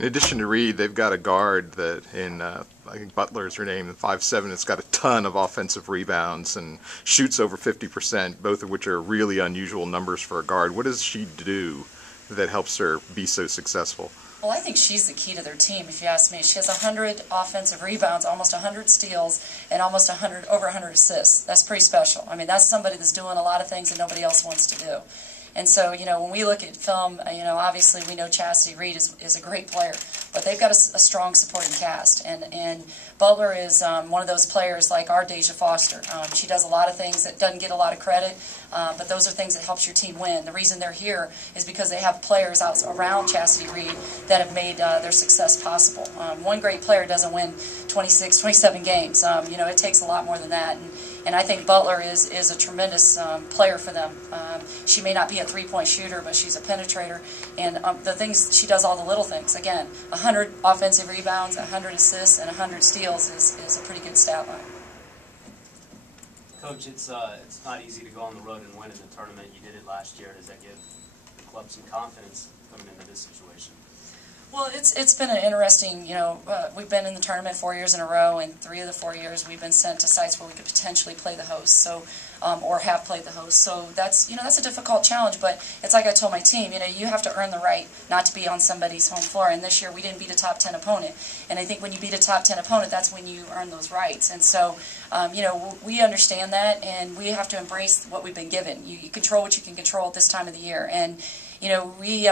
In addition to Reed, they've got a guard that I think Butler is her name, 5'7", that's got a ton of offensive rebounds and shoots over 50%, both of which are really unusual numbers for a guard. What does she do that helps her be so successful? Well, I think she's the key to their team, if you ask me. She has 100 offensive rebounds, almost 100 steals, and almost over 100 assists. That's pretty special. I mean, that's somebody that's doing a lot of things that nobody else wants to do. And so, when we look at film, obviously we know Chastity Reed is a great player, but they've got a strong supporting cast. And Butler is one of those players like our Deja Foster. She does a lot of things that doesn't get a lot of credit, but those are things that helps your team win. The reason they're here is because they have players out around Chastity Reed that have made their success possible. One great player doesn't win 26, 27 games. It takes a lot more than that. And I think Butler is a tremendous player for them. She may not be a three-point shooter, but she's a penetrator. And the things she does, all the little things. Again, 100 offensive rebounds, 100 assists, and 100 steals is a pretty good stat line. Coach, it's not easy to go on the road and win in the tournament. You did it last year. Does that give the club some confidence coming into this situation? Well, it's been an interesting, we've been in the tournament 4 years in a row, and 3 of the 4 years we've been sent to sites where we could potentially play the host, so or have played the host. So that's a difficult challenge, but it's like I told my team, you have to earn the right not to be on somebody's home floor. And this year we didn't beat a top 10 opponent, and I think when you beat a top 10 opponent, that's when you earn those rights. And so, we understand that, and we have to embrace what we've been given. You control what you can control at this time of the year, and. We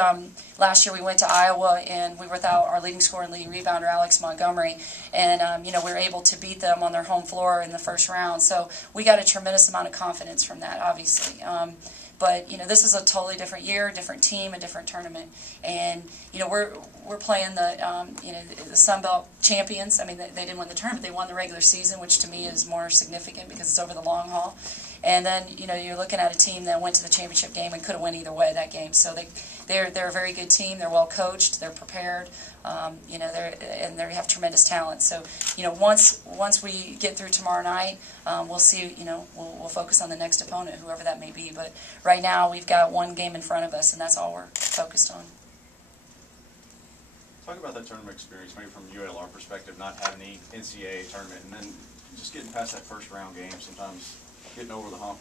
last year we went to Iowa and we were without our leading scorer and leading rebounder Alex Montgomery, and we were able to beat them on their home floor in the first round. So we got a tremendous amount of confidence from that, obviously. But this is a totally different year, different team, a different tournament, and we're playing the Sun Belt champions. I mean, they didn't win the tournament; they won the regular season, which to me is more significant because it's over the long haul. And then you're looking at a team that went to the championship game and could have won either way that game. So they're a very good team. They're well coached. They're prepared. They have tremendous talent. So once we get through tomorrow night, we'll see. We'll focus on the next opponent, whoever that may be. But right now we've got one game in front of us, and that's all we're focused on. Talk about that tournament experience, maybe from ULR perspective, not having the NCAA tournament, and then just getting past that first round game. Sometimes getting over the hump,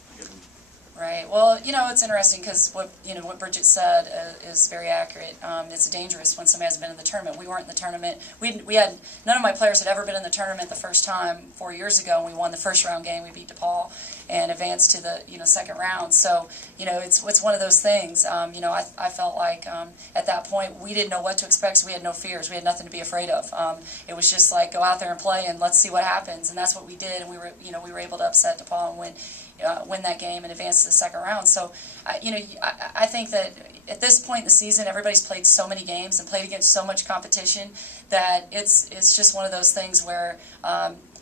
Right. Well, it's interesting because what Bridget said is very accurate. It's dangerous when somebody hasn't been in the tournament. We weren't in the tournament. We had none of my players had ever been in the tournament the first time 4 years ago. And we won the first round game. We beat DePaul and advanced to the second round. So it's one of those things. I felt like at that point we didn't know what to expect, so we had no fears. We had nothing to be afraid of. It was just like go out there and play and let's see what happens. And that's what we did. And we were able to upset DePaul and win that game and advance to the second round. So, I think that at this point in the season, everybody's played so many games and played against so much competition that it's just one of those things where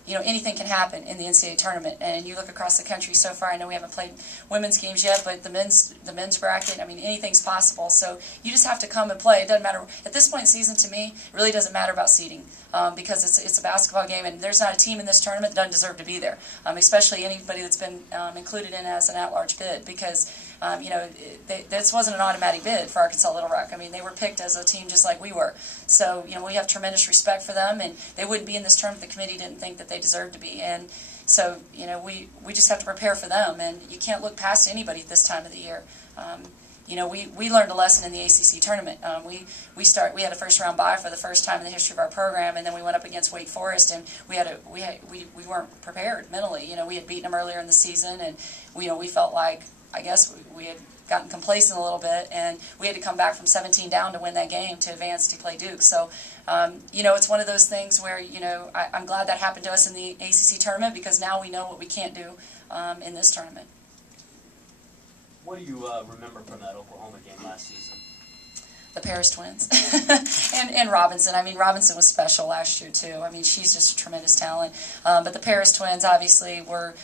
anything can happen in the NCAA tournament. And you look across the country so far. I know we haven't played women's games yet, but the men's bracket. I mean, anything's possible. So you just have to come and play. It doesn't matter at this point in the season. To me, it really doesn't matter about seeding because it's a basketball game, and there's not a team in this tournament that doesn't deserve to be there. Especially anybody that's been included in as an at-large bid, because this wasn't an automatic bid for Arkansas Little Rock. I mean, they were picked as a team just like we were. So we have tremendous respect for them, and they wouldn't be in this tournament if the committee didn't think that they deserved to be. And so we just have to prepare for them, and you can't look past anybody at this time of the year. We learned a lesson in the ACC tournament. We had a first round bye for the first time in the history of our program, and then we went up against Wake Forest, and we weren't prepared mentally. We had beaten them earlier in the season, and we felt like I guess we had gotten complacent a little bit, and we had to come back from 17 down to win that game to advance to play Duke. So it's one of those things where I'm glad that happened to us in the ACC tournament, because now we know what we can't do in this tournament. What do you remember from that Oklahoma game last season? The Paris twins. and Robinson. I mean, Robinson was special last year, too. I mean, she's just a tremendous talent. But the Paris twins, obviously, were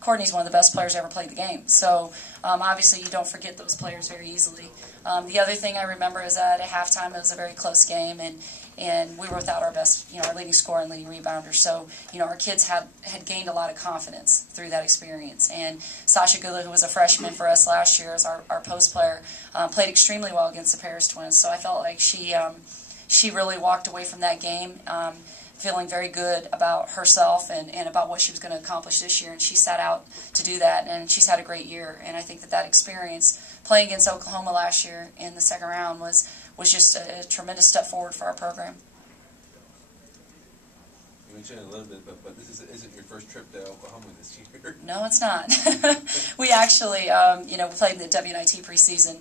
Courtney's one of the best players who ever played the game. So, obviously, you don't forget those players very easily. The other thing I remember is that at halftime, it was a very close game. And, and we were without our best, our leading scorer and leading rebounder. So, our kids had gained a lot of confidence through that experience. And Sasha Gula, who was a freshman for us last year as our post player, played extremely well against the Paris Twins. So I felt like she really walked away from that game feeling very good about herself and about what she was going to accomplish this year, and she set out to do that, and she's had a great year. And I think that experience playing against Oklahoma last year in the second round was just a tremendous step forward for our program. You mentioned it a little bit, but this isn't your first trip to Oklahoma this year. No, it's not. We actually, we played in the WNIT preseason,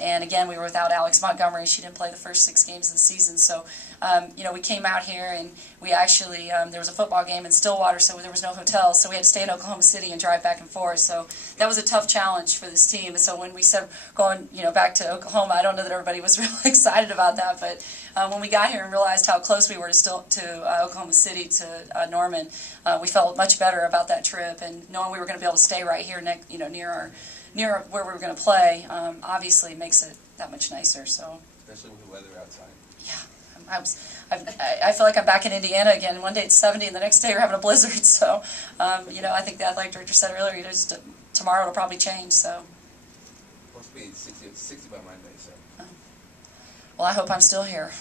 and again, we were without Alex Montgomery. She didn't play the first 6 games of the season, so we came out here and we actually there was a football game in Stillwater, so there was no hotel, so we had to stay in Oklahoma City and drive back and forth. So that was a tough challenge for this team. And so when we said going, back to Oklahoma, I don't know that everybody was really excited about that, but when we got here and realized how close we were to Oklahoma City, to Norman, we felt much better about that trip, and knowing we were going to be able to stay right here, near where we were going to play, obviously makes it that much nicer. So, especially with the weather outside. Yeah, I feel like I'm back in Indiana again. One day it's 70, and the next day we're having a blizzard. So, I think the athletic director said earlier, tomorrow it'll probably change. So, Supposed to be 60 by Monday. So. Well, I hope I'm still here.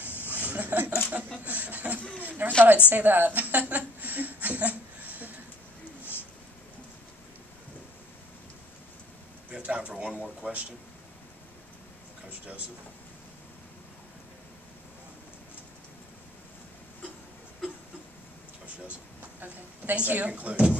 Never thought I'd say that. We have time for one more question. Coach Joseph. Coach Joseph. Okay. Thank That you. concludes.